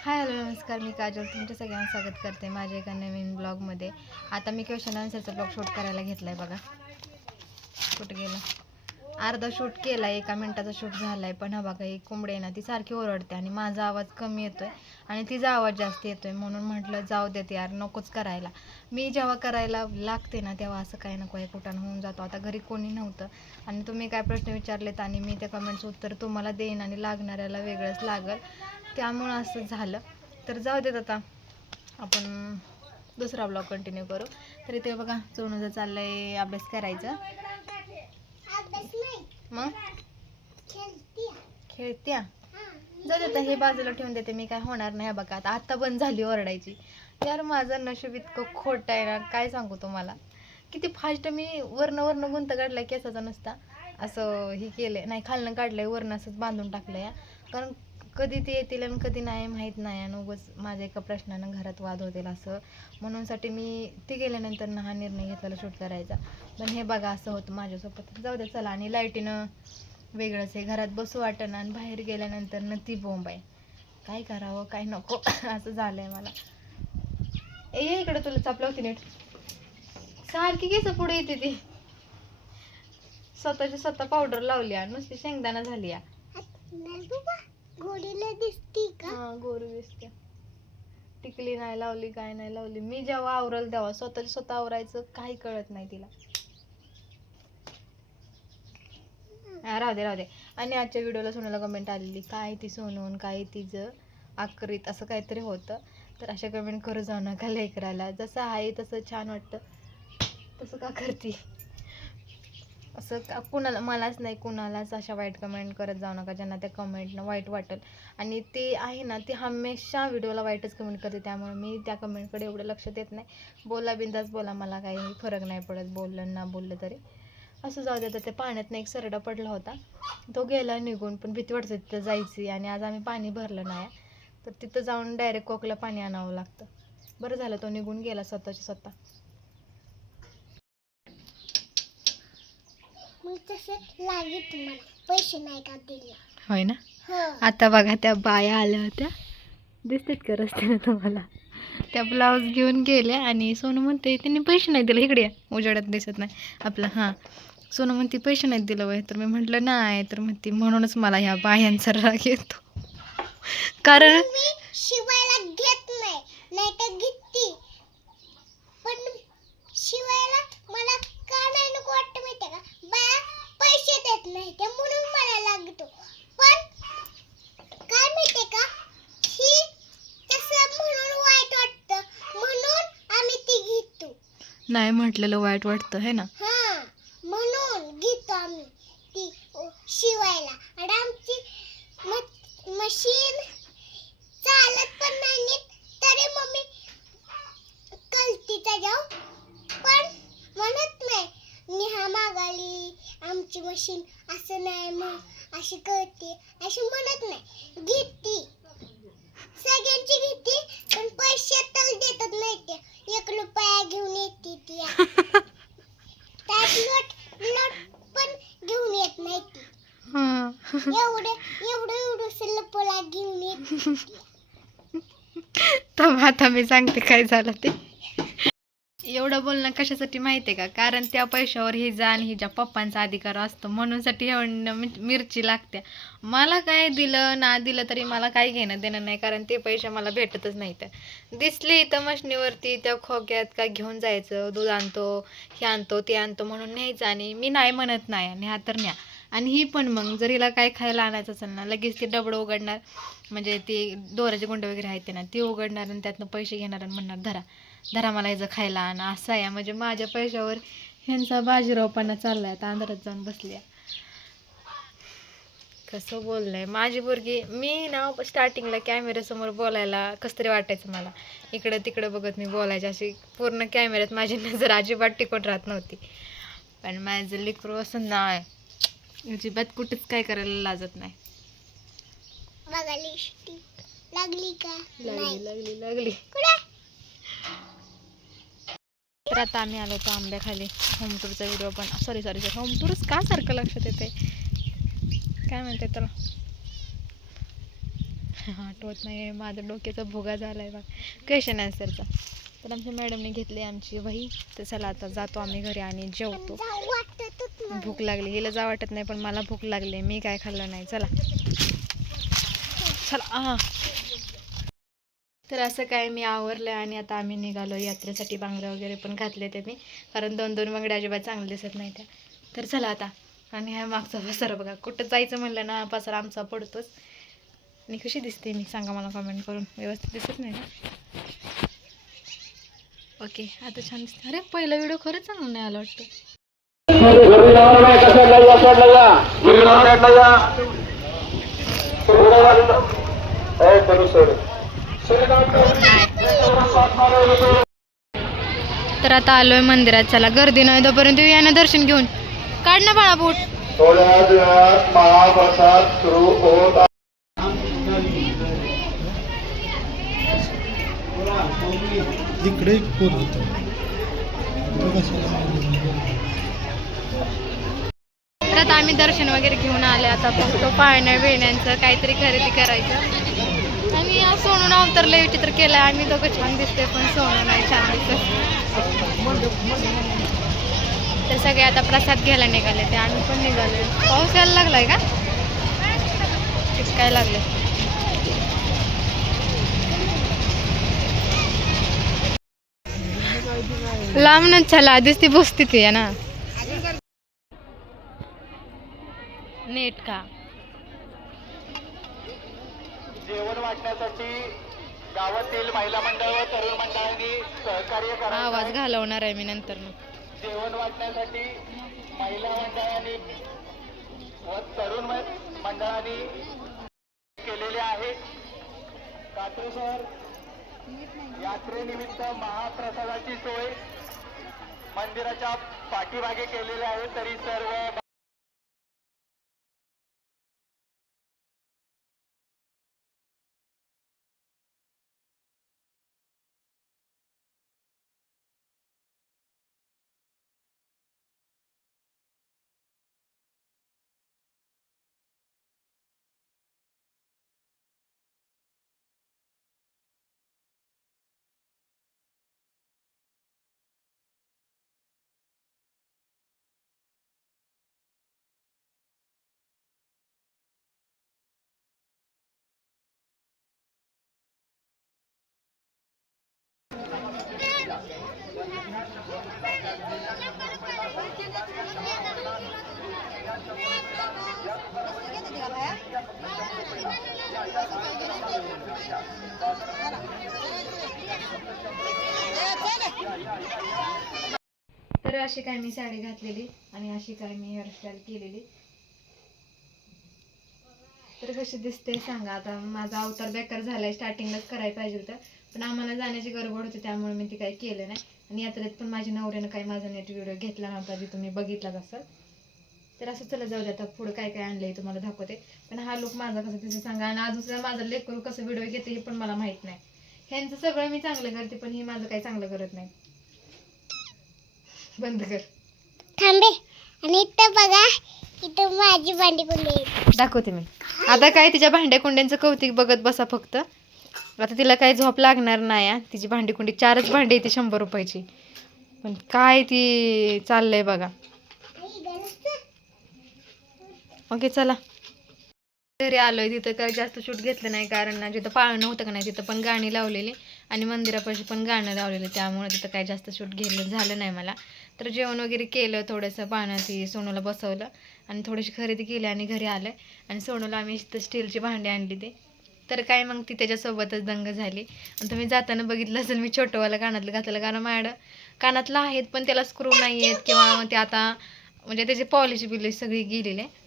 Hi hello नमस्कार, मी काजल तुमच्या सगळ्यांना स्वागत करते माझ्या एका नवीन ब्लॉगमध्ये. आता मी क्वेश्चन आन्सरचा ब्लॉग शूट करायला घेतला आहे. बघा कुठं गेला. अर्धा शूट केला आहे, 1 मिनिटाचा शूट झाला आहे. पण हा बघा, एक कोंबडी आहे ना, ती सारखी ओरडते आणि माझा आवाज कमी येतो आहे आणि तिचा आवाज जास्त येतो आहे. म्हणून म्हटलं जाऊ देते यार, नकोच करायला. मी जेव्हा करायला लागते ना तेव्हा असं काही नको आहे, कुठं होऊन जातो. आता घरी कोणी नव्हतं आणि तुम्ही काय प्रश्न विचारलेत आणि मी त्या कमेंट्स उत्तर तुम्हाला देईन आणि लागणाऱ्याला वेगळंच लागल, त्यामुळं असं झालं. तर जाऊ देत, आता आपण दुसरा ब्लॉग कंटिन्यू करू. तर इथे बघा सोनूचं चाललं आहे अभ्यास करायचं. मग खेळत्या जाऊ देता, हे बाजूला ठेवून देते, मी काय होणार नाही. बघा आता बंद झाली ओरडायची. यार माझं नशीब इतकं खोटं आहे ना, काय सांगू तुम्हाला. किती फास्ट मी वरनं गुंत काढलाय केसाचा नुसता, असं हे केलंय नाही, खालनं काढलंय वरनं असंच बांधून टाकलंय या. कारण कधी ते येतील आणि कधी नाही माहीत नाही, आणि उगाच माझ्या एका प्रश्नानं घरात वाद होतील असं म्हणूनसाठी मी ते गेल्यानंतर ना हा निर्णय घेतलेला शूट करायचा. पण हे बघा असं होतं माझ्यासोबत. जाऊ दे चला. आणि लाईटीनं वेगळंच आहे, घरात बसू वाटणं आणि बाहेर गेल्यानंतर न ती बोंब आहे. काय करावं काय नको असं झालंय मला. ये इकडे, तुला चापलं होती नीट. सारखी केस पुढे येते ती. स्वतःची स्वतः पावडर लावली आणि नुसती शेंगदाणा झाली या. गोरीला दिसती का? हा गोरी दिसते. टिकली नाही लावली, काय नाही लावली. मी जेव्हा आवरल तेव्हा स्वतःची स्वतः आवरायचं, काही कळत नाही तिला. राहू दे. आणि आजच्या व्हिडिओला सोनूला कमेंट आलेली, काय ती सोनून काय तिचं आकरीत असं काहीतरी होतं. तर अशा कमेंट करू जाऊ नका लेकराला. जसं आहे तसं छान वाटतं, तसं का करते असं का. कुणाला, मलाच नाही कुणालाच अशा वाईट कमेंट करत जाऊ नका ज्यांना त्या कमेंटनं वाईट वाटेल. आणि ते आहे ना, ती हमेशा व्हिडिओला वाईटच कमेंट करते, त्यामुळे मी त्या कमेंटकडे एवढं लक्ष देत नाही. बोला बिंदास बोला, मला काही फरक नाही पडत बोललं ना बोललं तरी. असं जाऊ देतं. ते पाण्यात एक सरडा पडला होता, तो गेला निघून, पण भीती वाटते तिथं जायची. आणि आज आम्ही पाणी भरलं नाही, तर तिथं जाऊन डायरेक्ट कोकला पाणी आणावं लागतं. बरं झालं तो निघून गेला स्वतःच्या स्वतः. मग तसे लागेल तुम्हाला पैसे नाही का दिले? होय ना. हो. आता बघा त्या बाया आल्या होत्या, दिसतात का रस्त्याने तुम्हाला. त्या ब्लाऊज घेऊन गेल्या आणि सोनू म्हणते त्यांनी पैसे नाही दिले. इकडे या, उजेडात दिसत नाही आपलं. हां, सोनू म्हणते पैसे नाही दिलं वय. तर मी म्हटलं नाही. तर म्हणते म्हणूनच मला ह्या बायांचा राग येतो. कारण मी शिवायला घेत नाही, नाही तर घेते. पण शिवायला मला का नाही नको वाटतं माहितीये का? बाया पैसे देत नाही ते म्हणून मला लागतो. पण काय माहितीये का, ही तसं म्हणून वाईट वाटतं, म्हणून आम्ही ती घेतो. नाही म्हटलेलं वाईट वाटतं है ना. हा, म्हणून घेतो आम्ही ती शिवायला. आणि आमची मशीन चालत पण नाही नीट, तरी मम्मी कलती त्याच्यावर. पण म्हणत नाही नेहा मागाली आमची मशीन असं नाही, मग अशी कळते अशी म्हणत नाही. घेते, सगळ्यांची घेते, पण पैसे तर देतच नाही. ते 1 रुपया घेऊन येते ती. त्यात नोट पण घेऊन येत नाही ती. हां. एवढं लपला घेऊन येते. तर आता मी सांगते काय झालं ते. एवढं बोलणं कशासाठी माहिती आहे का? कारण त्या पैशावर हिजा आणि हिच्या पप्पांचा अधिकार असतो, म्हणूनसाठी एवढं मिरची लागते. मला काय दिलं ना दिलं तरी मला काही घेणं देणं नाही, कारण ते पैसे मला भेटतच नाही. तर दिसले इथं मशनीवरती त्या खोक्यात का घेऊन जायचं, दूध आणतो हे आणतो ते आणतो म्हणून न्यायचं. आणि मी नाही म्हणत नाही, न्या तर न्या. आणि ही पण मग जर हिला काय खायला आणायचं असेल ना, लगेच ते डबडं उघडणार, म्हणजे ते दोऱ्याचे गुंड वगैरे आहेत ते ना, ते उघडणार आणि त्यातनं पैसे घेणार आणि म्हणणार धरा मला ह्याचं खायला आण. असं आहे म्हणजे माझ्या पैशावर ह्यांचा बाजीरावपणा चाललाय. आता अंधारात जाऊन बसली. कसं बोललंय माझी पोरगी. मी ना स्टार्टिंगला कॅमेऱ्यासमोर बोलायला कसं तरी वाटायचं मला, इकडं तिकडं बघत मी बोलायचे, अशी पूर्ण कॅमेऱ्यात माझी नजर अजिबात टिकून राहत नव्हती. पण माझं लेकरू असं नाही, अजिबात कुठेच काय करायला लाजत नाही. बघा लिपस्टिक लागली का? लागली. तर आता आम्ही आलो होतो आंब्याखाली. होम टूरचा व्हिडिओ पण सॉरी होम टूरच का सारखं लक्षात येते, काय म्हणते त्याला, आठवत नाही, माझा डोक्याचा भुगा झाला आहे बघ क्वेश्चन आन्सरचा. तर आमच्या मॅडमने घेतली आमची वही. तर चला आता जातो आम्ही घरी आणि जेवतो. भूक लागली, हिला जा वाटत नाही पण मला भूक लागली, मी काय खाल्लं नाही. चला चला. तर असं काय मी आवरलं आणि आता आम्ही निघालो यात्रेसाठी. बांगड्या वगैरे पण घातले ते मी, कारण 2-2 बांगड्या अजिबात चांगल्या दिसत नाही त्या. तर चला आता. आणि ह्या मागचा पसारा बघा, कुठं जायचं म्हणलं ना पसारा आमचा पडतोच. आणि कशी दिसते मी सांगा मला कमेंट करून. व्यवस्थित दिसत नाही ना? ओके आता छान दिसते. अरे पहिला व्हिडिओ खरंच चांगला नाही आला वाटतं. तर आता आलोय मंदिरात. चला गर्दी नाही तोपर्यंत या ना दर्शन घेऊन. काढ ना बाळा बूट. महाप्रसाद सुरू होत इकडे तर आता आम्ही दर्शन वगैरे घेऊन आले. आता फक्त पाळण्या बिळण्यांचं काहीतरी खरेदी करायचं. आणि सोनून अवतरलं विचित्र केलं. आम्ही दोघं छान दिसते पण सोनू नाही छान दिसत. तर सगळे आता प्रसाद घ्यायला निघाले ते. आम्ही पण निघाले. पाऊस यायला लागलाय का? काय लागले. लांबनच चला, आधीच ती बसती ती ना नेट का. जेवण वाटण्यासाठी गावातील महिला मंडळ व तरुण मंडळांनी सहकार्य करावे. आवाज घालवणार आहे मी नंतर. जेवण वाटण्यासाठी महिला मंडळांनी व तरुण मंडळांनी केलेले आहे. कात्रेश्वर यात्रेनिमित्त महाप्रसादाची सोय मंदिराच्या पाठीमागे केलेली आहे. तरी सर्व तर अशी काय मी साडी घातलेली आणि अशी काय मी हेअरस्टाईल केलेली. तर कशी दिसते सांगा. आता माझा अवतार बेकार झालाय, स्टार्टिंगलाच करायला पाहिजे होतं पण आम्हाला जाण्याची गडबड होती त्यामुळे मी ती काही केलं नाही. आणि यात्रेत पण माझ्या नवऱ्यानं काही माझा नेट व्हिडिओ घेतला नव्हता जे तुम्ही बघितलाच असाल. तर असं चला जाऊ दे. आता पुढं काय काय आणलंय तुम्हाला दाखवते. पण हा लुक माझा कसा तिचं सांगा. आणि अजून सुद्धा माझं लेकरू कसं व्हिडिओ घेते हे पण मला माहित नाही. ह्यांचं सगळं मी चांगलं करते पण हे माझं काही चांगलं करत नाही. बंद कर थांबे. आणि इथं बघा, इथं माझी भांडी कुंडी दाखवते मी. आता काय तिच्या भांड्या कुंड्यांचं कौतिक बघत बसा फक्त. आता तिला काही झोप लागणार नाही. तिची भांडी कुंडी 4च भांडी येते 100 रुपयाची. पण काय ती चाललंय बघा. ओके चला. घरी आलोय. तिथं काय जास्त शूट घेतलं नाही कारण जिथं पाळणं होतं का नाही तिथं पण गाणी लावलेली आणि मंदिरापाशी पण गाणं लावलेलं त्यामुळे तिथं काय जास्त शूट घेतलं झालं नाही मला. तर जेवण वगैरे केलं, थोडंसं पाण्याची सोनूला बसवलं आणि थोडीशी खरेदी केली आणि घरी आलं. आणि सोनूला आम्ही इथं स्टीलची भांडी आणली ते. तर काय मग ती त्याच्यासोबतच दंग झाली. आणि तुम्ही जाताना बघितलं असेल मी छोटंवाला कानातलं घातलेलं कारण माझ्या कानातलं आहेत पण त्याला स्क्रू नाही आहेत किंवा ते आता म्हणजे त्याची पॉलिश बिलिश सगळी गेलेली आहे.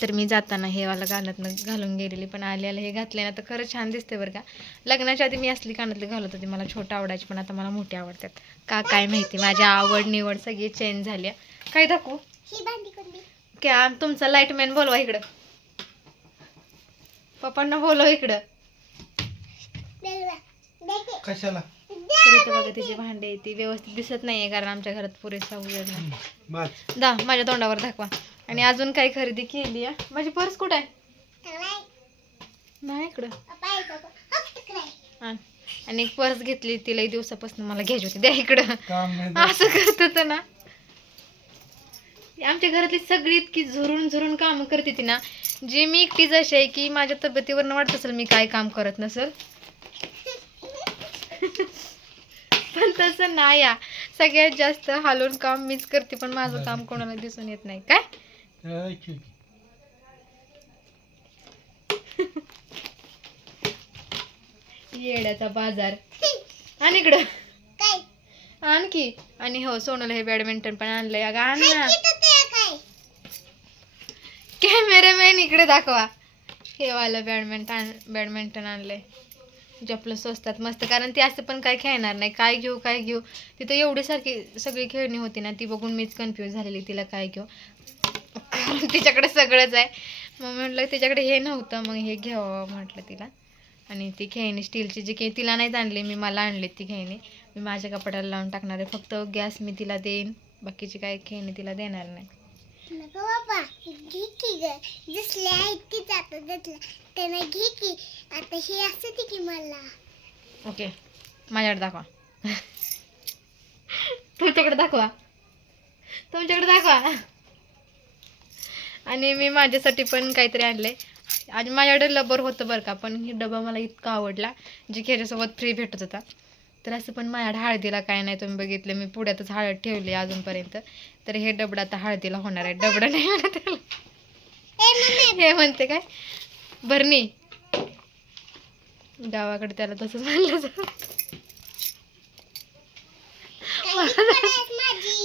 तर मी जाताना हे वाला कानातलं घालून गेलेली पण आल्याला हे घातले ना तर खरंच छान दिसते बरं का. लग्नाच्या आधी मी असली कानातली घालत होती. मला छोटं आवडायची पण आता मला मोठी आवडतात का काय माहिती. माझी आवड निवड सगळी चेंज झाली. काय दाखवू ही भांडी कुंडी. क्या तुमचा लाईटमॅन बोलवा इकडं. पप्पांना बोलव इकडं. कशाला तर इथं बघा तिची भांडे ती व्यवस्थित दिसत नाहीये कारण आमच्या घरात पुरेसा उजेड नाही. माझ्या तोंडावर दाखवा. आणि अजून काही खरेदी केली आहे. माझी पर्स कुठं आहे. नाही इकडं बाय बाबा हप तिकडे आण. आणि एक पर्स घेतली ती लई दिवसापासून मला घ्यायची होती द्या इकडं असं करत होतं ना. आमच्या घरातली सगळी इतकी झुरून झुरून कामं करते ती ना जी मी एकटीच अशी आहे की माझ्या तब्येतीवरनं वाटत असेल मी काय काम करत नसेल. पण तसं नाही या सगळ्यात जास्त हालून काम मीच करते पण माझं काम कोणाला दिसून येत नाही काय. येड्याचा बाजार आणि इकडं काय आणखी. आणि हो सोनूला हे बॅडमिंटन पण आणलंय अगं आण ना. इथं ते काय कॅमेरामॅन इकडे दाखवा. हे वाला बॅडमिंटन आणलंय जे आपलं स्वस्तात मस्त कारण ती असं पण काय खेळणार नाही काय घेऊ तिथं एवढी सारखी सगळी खेळणी होती ना ती बघून मीच कन्फ्यूज झालेली तिला काय घेऊ कारण तिच्याकडे सगळंच आहे. मग म्हटलं तिच्याकडे हे नव्हतं मग हे घ्यावं म्हटलं तिला. आणि ती खेळणी स्टीलची जी काही तिला नाहीच आणली मी मला आणली ती खेळणी मी माझ्या कपाटाला लावून टाकणार आहे. फक्त गॅस मी तिला देईन बाकीची काय खेळणी तिला देणार नाही. नको बाबा घे की ग जसले आहेत ती जातं त्यातलं त्यांना घे की आता हे असं ते की मला ओके माझ्याकडे दाखवा. तुमच्याकडे दाखवा आणि मी माझ्यासाठी पण काहीतरी आणलंय. आणि माझ्याकडे रबर होतं बरं का पण ही डबा मला इतका आवडला जी ह्याच्यासोबत फ्री भेटत होता. तर असं पण माझ्याकडे हळदीला काय नाही तुम्ही बघितलं मी पुढ्यातच हळद ठेवली अजूनपर्यंत. तर हे डबडं आता हळदीला होणार आहे. डबडं नाही म्हणत त्याला हे म्हणते काय भरणी गावाकडे त्याला तसंच म्हणलं जातं.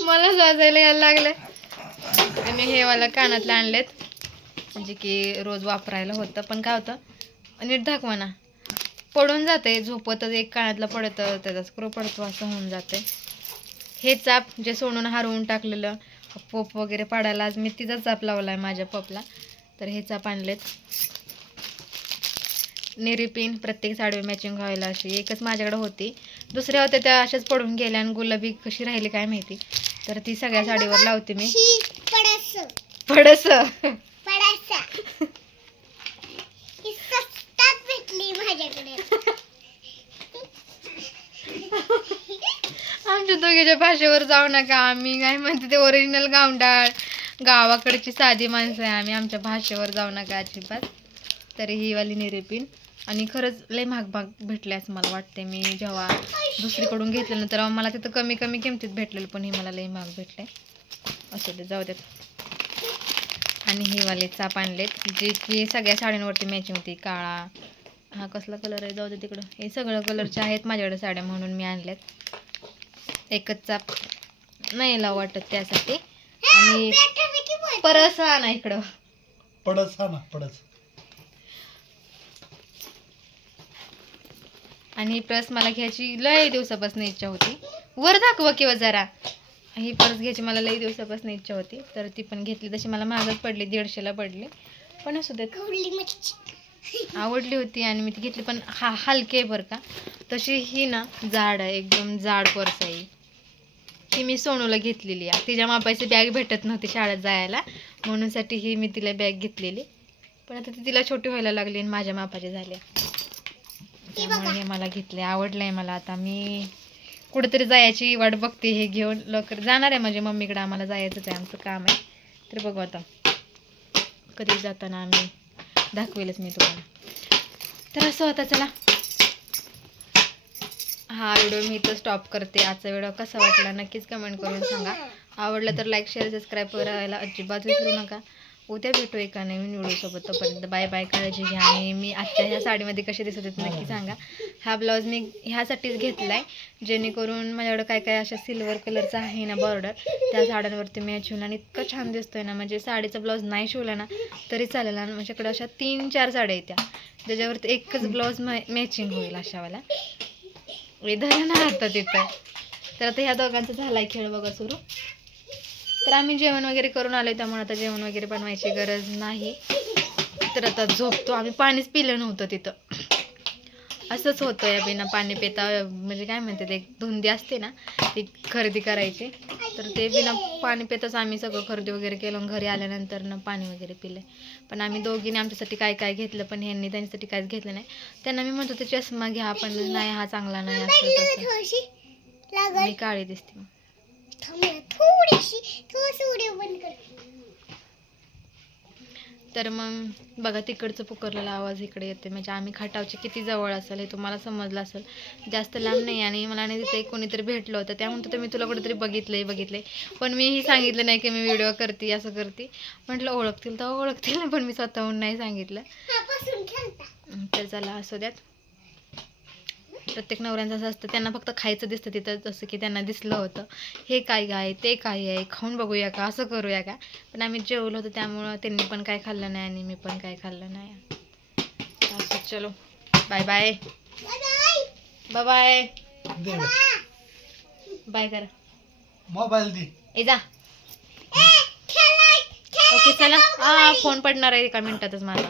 मला वाजायला यायला लागलं. आणि हे वाला कानातले आणलेत म्हणजे की रोज वापरायला होतं पण काय होतं नीट दाखवा ना पडून जाते झोपतच एक कानातला पडतं त्याचा स्क्रू पडतो असं होऊन जाते. हे चाप जे सोडून हरवून टाकलेलं पप वगैरे पाडायला आज मी तिचा चाप लावला आहे माझ्या पपला. तर हे चाप आणलेत. नेरी पिन प्रत्येक साडीवर मॅचिंग व्हायला अशी एकच माझ्याकडे होती दुसऱ्या होत्या त्या अशाच पडून गेल्या आणि गुलाबी कशी राहिली काय माहिती. तर ती सगळ्या साडीवर लावते मी पडस ही स्वस्तात भेटली माझ्याकडे आमच्या दोघीच्या भाषेवर जाऊ नका आम्ही काय म्हणते ते ओरिजिनल गावंडाळ गावाकडची साधी माणसं आहे आम्ही आमच्या भाषेवर जाऊ नका अजिबात. तर ही वाली निरेपिन आणि खरंच लय महाग भेटले असं मला वाटते. मी जेव्हा दुसरीकडून घेतलं तर मला तिथं कमी किमतीत भेटलेलं पण हे मला लय महाग भेटले. असं ते जाऊ देत. आणि ही वाले चाप आणलेत जे की सगळ्या साड्यांवरती मॅचिंग होती. काळा हा कसला कलर आहे जाऊ दे तिकडं हे सगळं कलरचे आहेत माझ्याकडे साड्या म्हणून मी आणल्यात. एकच चाप नाही लाव वाटत त्यासाठी. आणि परस आणा इकडं पडस हा ना पडस. आणि पर्स मला घ्यायची लय दिवसापासून इच्छा होती. वर दाखवा किंवा जरा ही पर्स घ्यायची मला लई दिवसापासून इच्छा होती. तर ती पण घेतली तशी मला महागच पडली 150ला पडली पण असू देत आवडली होती आणि मी ती घेतली. पण हलकी आहे बरं का तशी ही ना जाड आहे एकदम जाड पर्स आहे ही मी सोनूला घेतलेली आहे. तिच्या मापाची बॅग भेटत नव्हती शाळेत जायला म्हणूनसाठी ही मी तिला बॅग घेतलेली. पण आता ती तिला छोटी व्हायला लागली आणि माझ्या मापाची झाली त्यामुळे हे मला घेतले आवडलंय मला. आता मी कुठेतरी जायची वाट बघते हे घेऊन लवकर जाणार आहे म्हणजे मम्मीकडे आम्हाला जायचंच आहे आमचं काम आहे. तर बघू आता कधी जाताना आम्ही दाखवेलच मी तुम्हाला. तर असं होता चला हा व्हिडिओ मी इथं स्टॉप करते. आजचा व्हिडिओ कसा वाटला नक्कीच कमेंट करून सांगा. आवडलं तर लाईक शेअर सबस्क्राईब करायला अजिबात विसरू नका. उद्या भेटू एका नवीन व्हिडिओसोबत. तोपर्यंत बाय बाय काळजी घ्या. आणि मी आजच्या ह्या साडीमध्ये कशी दिसत होते नक्की सांगा. हा ब्लाऊज मी ह्यासाठीच घेतला आहे जेणेकरून माझ्याकडं काय काय अशा सिल्वर कलरचा आहे ना बॉर्डर त्या साड्यांवरती मॅच होईल आणि इतकं छान दिसतोय ना म्हणजे साडीचा ब्लाऊज नाही शिवला ना तरी चालेल. आणि माझ्याकडे अशा 3-4 साड्या येत्या त्याच्यावरती एकच ब्लाऊज मॅचिंग होईल अशावाला धरण आता तिथं. तर आता ह्या दोघांचा झालाय खेळ बघा सुरू. तर आम्ही जेवण वगैरे करून आलोय त्यामुळे आता जेवण वगैरे बनवायची गरज नाही. तर आता झोपतो. आम्ही पाणीच पिलं नव्हतं तिथं असंच होतं या बिना पाणी पिता म्हणजे काय म्हणते ते धुंदी असते ना ती खरेदी करायची तर ते बिना पाणी पिताच आम्ही सगळं खरेदी वगैरे केलं आणि घरी आल्यानंतर ना पाणी वगैरे पिले पण आम्ही दोघीने आमच्यासाठी काय काय घेतलं पण ह्यांनी त्यांच्यासाठी काहीच घेतलं नाही त्यांना मी म्हणतो ते चष्मा घ्या पण नाही हा चांगला नाही असं तसं थोडीशी लागल मी काळी दिसते मग थोडीशी व्हिडिओ बंद कर. तर मग बघा तिकडचं पुकारलेला आवाज इकडे येते म्हणजे आम्ही खटावचे किती जवळ असेल हे तुम्हाला समजलं असेल जास्त लांब नाही आणि मला नाही तिथे कोणीतरी भेटलं होतं त्या म्हणतो मी तुला कुठेतरी बघितलंय पण मीही सांगितलं नाही की मी व्हिडिओ करते असं करते म्हटलं ओळखतील तर ओळखतील पण मी स्वतःहून नाही सांगितलं हापासून खेळता. तर चला असू द्यात प्रत्येक नवऱ्यांचं असं असतं त्यांना फक्त खायचं दिसतं तिथं जसं की त्यांना दिसलं होतं हे काय आहे ते काय आहे खाऊन बघूया का असं करूया का पण आम्ही जेवलो होतो त्यामुळं त्यांनी पण काय खाल्लं नाही आणि मी पण काय खाल्लं नाही असं चलो bye bye bye bye bye bye करा मोबाईल दे ए जा ओके चला फोन पडणार आहे एका मिनिटातच माझा